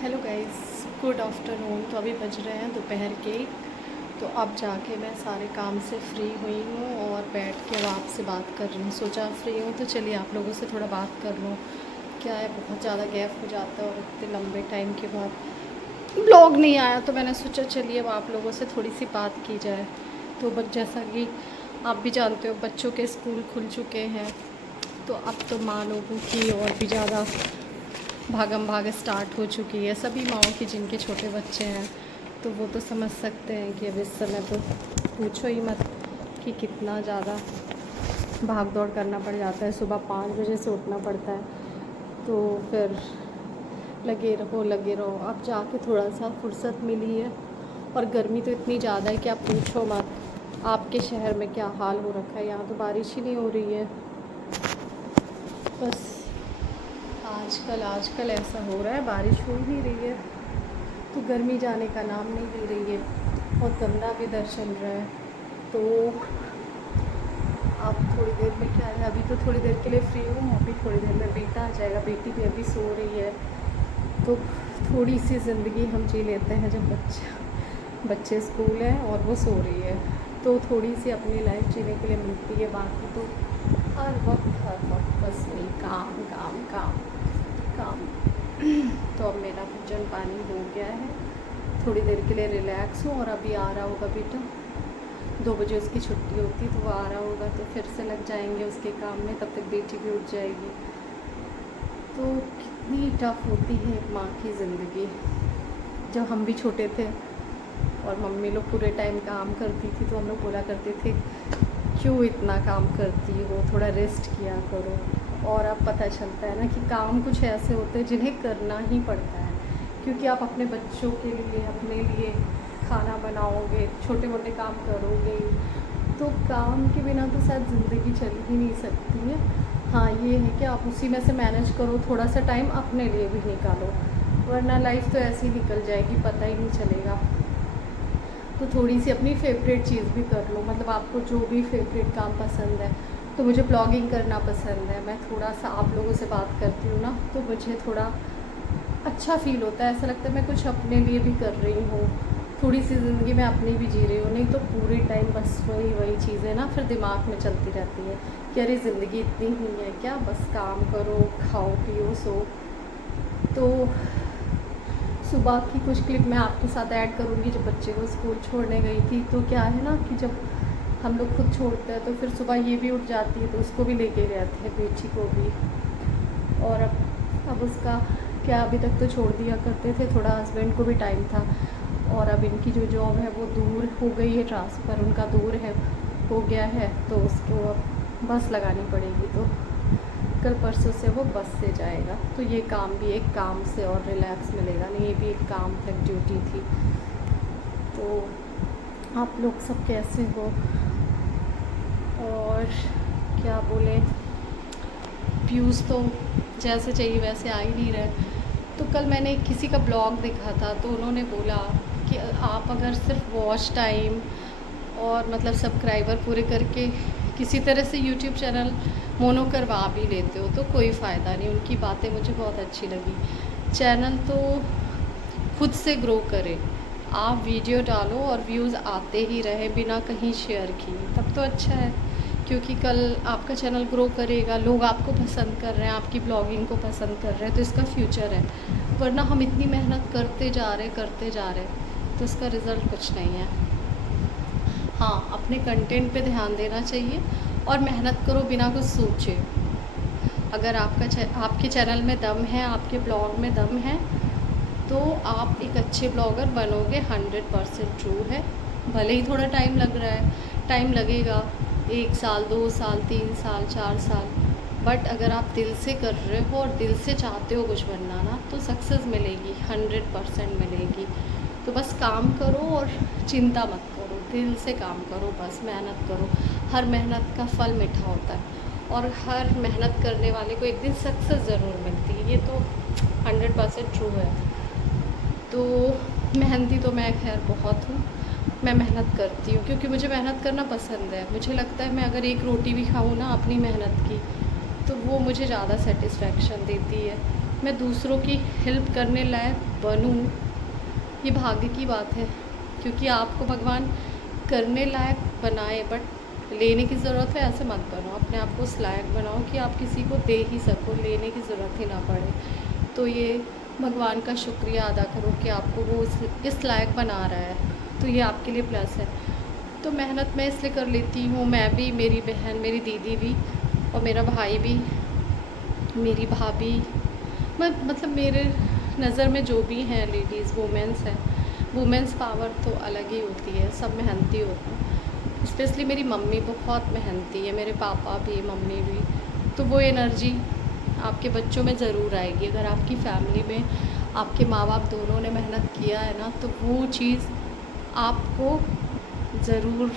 Hello guys, good afternoon. तो अभी बज रहे हैं दोपहर के। तो अब जाके मैं सारे काम से फ्री हुई हूँ और बैठ के अब आपसे बात कर रही हूँ। सोचा फ्री हूँ तो चलिए आप लोगों से थोड़ा बात कर लूँ। क्या है, बहुत ज़्यादा गैप हो जाता है और इतने लंबे टाइम के बाद ब्लॉग नहीं आया, तो मैंने सोचा चलिए अब आप लोगों से थोड़ी सी बात की जाए। तो बस जैसा कि आप भी जानते हो, बच्चों के स्कूल खुल चुके हैं, तो अब तो माँ लोगों की और भी ज़्यादा भागम भाग स्टार्ट हो चुकी है। सभी माँओं की जिनके छोटे बच्चे हैं तो वो तो समझ सकते हैं कि अब इस समय तो पूछो ही मत कि कितना ज़्यादा भाग दौड़ करना पड़ जाता है। सुबह 5 बजे से उठना पड़ता है, तो फिर लगे रहो। अब जाके थोड़ा सा फुर्सत मिली है। और गर्मी तो इतनी ज़्यादा है कि आप पूछो मत। आपके शहर में क्या हाल हो रखा है? यहाँ तो बारिश ही नहीं हो रही है। बस आजकल ऐसा हो रहा है, बारिश हो ही नहीं रही है, तो गर्मी जाने का नाम नहीं ले रही है। और गंदा वेदर चल रहा है। तो अब थोड़ी देर में क्या है, अभी तो थोड़ी देर के लिए फ्री हूँ। अभी थोड़ी देर में बेटा आ जाएगा, बेटी भी अभी सो रही है। तो थोड़ी सी ज़िंदगी हम जी लेते हैं जब बच्चे स्कूल हैं और वो सो रही है, तो थोड़ी सी अपनी लाइफ जीने के लिए मिलती है। बाकी तो हर वक्त बस वही काम काम काम काम। तो अब मेरा भोजन पानी हो गया है, थोड़ी देर के लिए रिलैक्स हूँ। और अभी आ रहा होगा बेटा, 2 बजे उसकी छुट्टी होती, तो वो आ रहा होगा तो फिर से लग जाएंगे उसके काम में। तब तक बेटी भी उठ जाएगी। तो कितनी टफ होती है एक माँ की ज़िंदगी। जब हम भी छोटे थे और मम्मी लोग पूरे टाइम काम करती थी, तो हम लोग बोला करते थे क्यों इतना काम करती हो, थोड़ा रेस्ट किया करो। और अब पता चलता है ना कि काम कुछ ऐसे होते हैं जिन्हें करना ही पड़ता है, क्योंकि आप अपने बच्चों के लिए, अपने लिए खाना बनाओगे, छोटे मोटे काम करोगे, तो काम के बिना तो शायद ज़िंदगी चल ही नहीं सकती है। हाँ, ये है कि आप उसी में से मैनेज करो, थोड़ा सा टाइम अपने लिए भी निकालो, वरना लाइफ तो ऐसे ही निकल जाएगी, पता ही नहीं चलेगा। तो थोड़ी सी अपनी फेवरेट चीज़ भी कर लो। मतलब आपको जो भी फेवरेट काम पसंद है, तो मुझे ब्लॉगिंग करना पसंद है। मैं थोड़ा सा आप लोगों से बात करती हूँ ना, तो मुझे थोड़ा अच्छा फ़ील होता है। ऐसा लगता है मैं कुछ अपने लिए भी कर रही हूँ, थोड़ी सी ज़िंदगी में अपनी भी जी रही हूँ। नहीं तो पूरे टाइम बस वही चीज़ें ना फिर दिमाग में चलती रहती है कि अरे ज़िंदगी इतनी ही है क्या, बस काम करो, खाओ पियो सो। तो सुबह की कुछ क्लिप मैं आपके साथ ऐड करूँगी। जब बच्चे को स्कूल छोड़ने गई थी, तो क्या है ना कि जब हम लोग खुद छोड़ते हैं तो फिर सुबह ये भी उठ जाती है, तो उसको भी लेके गए थे, बेटी को भी। और अब उसका क्या, अभी तक तो छोड़ दिया करते थे, थोड़ा हस्बैंड को भी टाइम था। और अब इनकी जो जॉब है वो दूर हो गई है, ट्रांसफ़र उनका दूर है, हो गया है, तो उसको अब बस लगानी पड़ेगी। तो कल परसों से वो बस से जाएगा। तो ये काम भी एक काम से और रिलैक्स मिलेगा नहीं, ये भी एक काम था, एक ड्यूटी थी। तो आप लोग सब कैसे हो और क्या बोले, व्यूज़ तो जैसे चाहिए वैसे आ ही नहीं रहे। तो कल मैंने किसी का ब्लॉग देखा था, तो उन्होंने बोला कि आप अगर सिर्फ वॉच टाइम और मतलब सब्सक्राइबर पूरे करके किसी तरह से यूट्यूब चैनल मोनो करवा भी लेते हो तो कोई फ़ायदा नहीं। उनकी बातें मुझे बहुत अच्छी लगी। चैनल तो खुद से ग्रो करे, आप वीडियो डालो और व्यूज़ आते ही रहे बिना कहीं शेयर किए, तब तो अच्छा है। क्योंकि कल आपका चैनल ग्रो करेगा, लोग आपको पसंद कर रहे हैं, आपकी ब्लॉगिंग को पसंद कर रहे हैं, तो इसका फ्यूचर है। वरना हम इतनी मेहनत करते जा रहे तो इसका रिज़ल्ट कुछ नहीं है। हाँ, अपने कंटेंट पे ध्यान देना चाहिए और मेहनत करो बिना कुछ सोचे। अगर आपके चैनल में दम है, आपके ब्लॉग में दम है, तो आप एक अच्छे ब्लॉगर बनोगे, 100% ट्रू है। भले ही थोड़ा टाइम लग रहा है, टाइम लगेगा, 1 साल 2 साल 3 साल 4 साल, बट अगर आप दिल से कर रहे हो और दिल से चाहते हो कुछ बनना ना, तो सक्सेस मिलेगी, 100% मिलेगी। तो बस काम करो और चिंता मत करो, दिल से काम करो, बस मेहनत करो। हर मेहनत का फल मीठा होता है और हर मेहनत करने वाले को एक दिन सक्सेस ज़रूर मिलती है, ये तो 100% ट्रू है। तो मेहनती तो मैं खैर बहुत हूँ, मैं मेहनत करती हूँ क्योंकि मुझे मेहनत करना पसंद है। मुझे लगता है मैं अगर एक रोटी भी खाऊँ ना अपनी मेहनत की, तो वो मुझे ज़्यादा सेटिस्फेक्शन देती है। मैं दूसरों की हेल्प करने लायक बनूं, ये भाग्य की बात है। क्योंकि आपको भगवान करने लायक बनाए, बट लेने की ज़रूरत है ऐसे मत बनो। अपने आप को उस लायक बनाओ कि आप किसी को दे ही सको, लेने की ज़रूरत ही ना पड़े। तो ये भगवान का शुक्रिया अदा करो कि आपको वो इस लायक बना रहा है, तो ये आपके लिए प्लस है। तो मेहनत मैं इसलिए कर लेती हूँ, मैं भी, मेरी बहन, मेरी दीदी भी, और मेरा भाई भी, मेरी भाभी, मैं मतलब मेरे नज़र में जो भी हैं लेडीज़, वुमेंस हैं, वुमेंस पावर तो अलग ही होती है, सब मेहनती होते हैं। स्पेशली मेरी मम्मी बहुत मेहनती है, मेरे पापा भी, मम्मी भी। तो वो एनर्जी आपके बच्चों में ज़रूर आएगी। अगर आपकी फैमिली में आपके माँ बाप दोनों ने मेहनत किया है ना, तो वो चीज़ आपको ज़रूर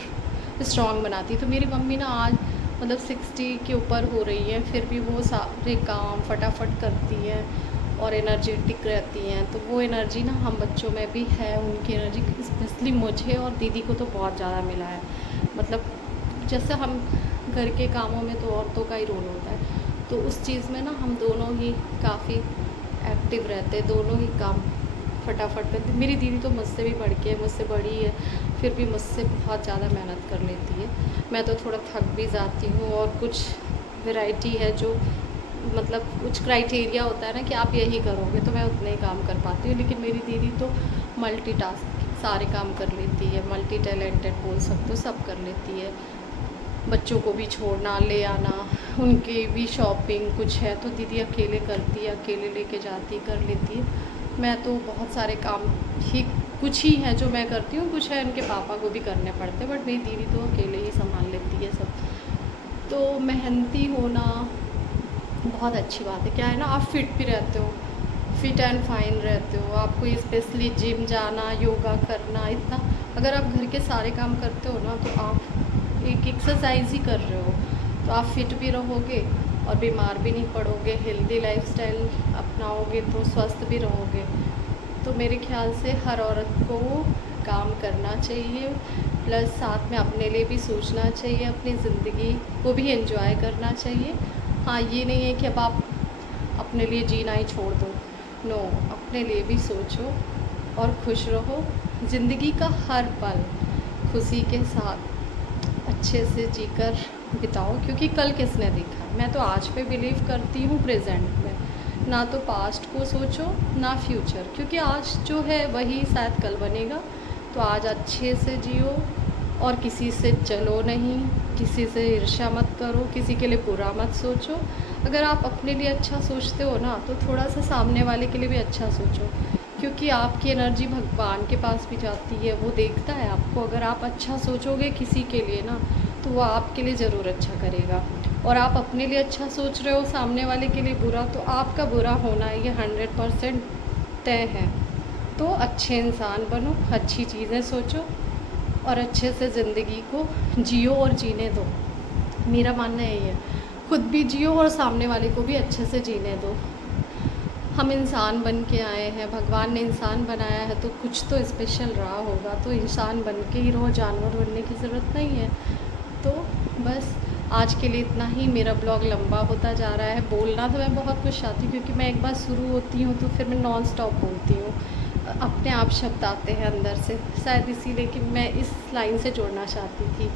स्ट्रॉन्ग बनाती है। तो मेरी मम्मी ना आज मतलब 60 के ऊपर हो रही है, फिर भी वो सारे काम फटाफट करती हैं और एनर्जेटिक रहती हैं। तो वो एनर्जी ना हम बच्चों में भी है, उनकी एनर्जी स्पेशली मुझे और दीदी को तो बहुत ज़्यादा मिला है। मतलब जैसे हम घर के कामों में तो औरतों का ही रोल होता है, तो उस चीज़ में ना हम दोनों ही काफ़ी एक्टिव रहते हैं, दोनों ही काम फटाफट करते। मेरी दीदी तो मुझसे भी बढ़ के, मुझसे बड़ी है, फिर भी मुझसे बहुत ज़्यादा मेहनत कर लेती है। मैं तो थोड़ा थक भी जाती हूँ, और कुछ वैरायटी है जो मतलब कुछ क्राइटेरिया होता है ना कि आप यही करोगे तो मैं उतने ही काम कर पाती हूँ। लेकिन मेरी दीदी तो मल्टीटास्क सारे काम कर लेती है, मल्टी टैलेंटेड बोल सकते हो, सब कर लेती है। बच्चों को भी छोड़ना, ले आना, उनकी भी शॉपिंग कुछ है तो दीदी अकेले करती है, अकेले लेके जाती, कर लेती है। मैं तो बहुत सारे काम ही, कुछ ही हैं जो मैं करती हूँ, कुछ है उनके पापा को भी करने पड़ते हैं, बट मेरी दीदी तो अकेले ही संभाल लेती है सब। तो मेहनती होना बहुत अच्छी बात है। क्या है ना, आप फिट भी रहते हो, फिट एंड फाइन रहते हो। आपको स्पेशली जिम जाना, योगा करना, इतना अगर आप घर के सारे काम करते हो ना, तो आप एक एक्सरसाइज ही कर रहे हो। तो आप फिट भी रहोगे और बीमार भी नहीं पड़ोगे, हेल्दी लाइफस्टाइल अपनाओगे तो स्वस्थ भी रहोगे। तो मेरे ख्याल से हर औरत को काम करना चाहिए, प्लस साथ में अपने लिए भी सोचना चाहिए, अपनी ज़िंदगी को भी एंजॉय करना चाहिए। हाँ, ये नहीं है कि अब आप अपने लिए जीना ही छोड़ दो, नो, अपने लिए भी सोचो और खुश रहो। ज़िंदगी का हर पल खुशी के साथ अच्छे से जीकर बिताओ, क्योंकि कल किसने देखा। मैं तो आज पे बिलीव करती हूँ, प्रेजेंट में, ना तो पास्ट को सोचो ना फ्यूचर, क्योंकि आज जो है वही शायद कल बनेगा। तो आज अच्छे से जियो और किसी से चलो नहीं, किसी से ईर्ष्या मत करो, किसी के लिए बुरा मत सोचो। अगर आप अपने लिए अच्छा सोचते हो ना, तो थोड़ा सा सामने वाले के लिए भी अच्छा सोचो, क्योंकि आपकी एनर्जी भगवान के पास भी जाती है, वो देखता है आपको। अगर आप अच्छा सोचोगे किसी के लिए ना, तो वो आपके लिए ज़रूर अच्छा करेगा। और आप अपने लिए अच्छा सोच रहे हो, सामने वाले के लिए बुरा, तो आपका बुरा होना ये 100% तय है। तो अच्छे इंसान बनो, अच्छी चीज़ें सोचो और अच्छे से ज़िंदगी को जियो और जीने दो। मेरा मानना यही है, खुद भी जियो और सामने वाले को भी अच्छे से जीने दो। हम इंसान बन के आए हैं, भगवान ने इंसान बनाया है, तो कुछ तो स्पेशल रहा होगा। तो इंसान बन के ही रहो, जानवर बनने की ज़रूरत नहीं है। तो बस आज के लिए इतना ही। मेरा ब्लॉग लंबा होता जा रहा है। बोलना तो मैं बहुत कुछ चाहती हूँ, क्योंकि मैं एक बार शुरू होती हूँ तो फिर मैं नॉन स्टॉप बोलती हूँ, अपने आप शब्द आते हैं अंदर से, शायद इसीलिए कि मैं इस लाइन से जोड़ना चाहती थी।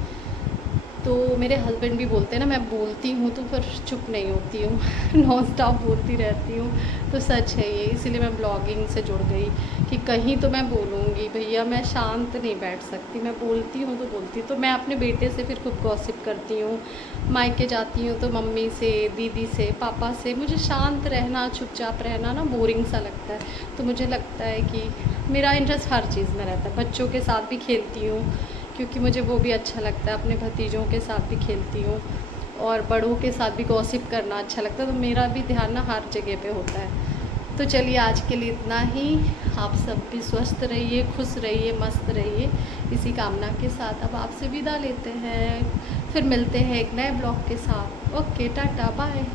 तो मेरे हस्बैंड भी बोलते हैं ना, मैं बोलती हूँ तो फिर चुप नहीं होती हूँ नॉन स्टॉप बोलती रहती हूँ। तो सच है ये, इसीलिए मैं ब्लॉगिंग से जुड़ गई कि कहीं तो मैं बोलूँगी भैया, मैं शांत नहीं बैठ सकती, मैं बोलती हूँ तो बोलती हूँ। तो मैं अपने बेटे से फिर खूब गॉसिप करती हूँ, मायके जाती हूँ तो मम्मी से, दीदी से, पापा से। मुझे शांत रहना, चुपचाप रहना ना बोरिंग सा लगता है। तो मुझे लगता है कि मेरा इंटरेस्ट हर चीज़ में रहता है। बच्चों के साथ भी खेलती हूँ, क्योंकि मुझे वो भी अच्छा लगता है, अपने भतीजों के साथ भी खेलती हूँ, और बड़ों के साथ भी गॉसिप करना अच्छा लगता है। तो मेरा भी ध्यान ना हर जगह पे होता है। तो चलिए आज के लिए इतना ही। आप सब भी स्वस्थ रहिए, खुश रहिए, मस्त रहिए, इसी कामना के साथ अब आपसे विदा लेते हैं। फिर मिलते हैं एक नए ब्लॉग के साथ। Okay, tata, bye.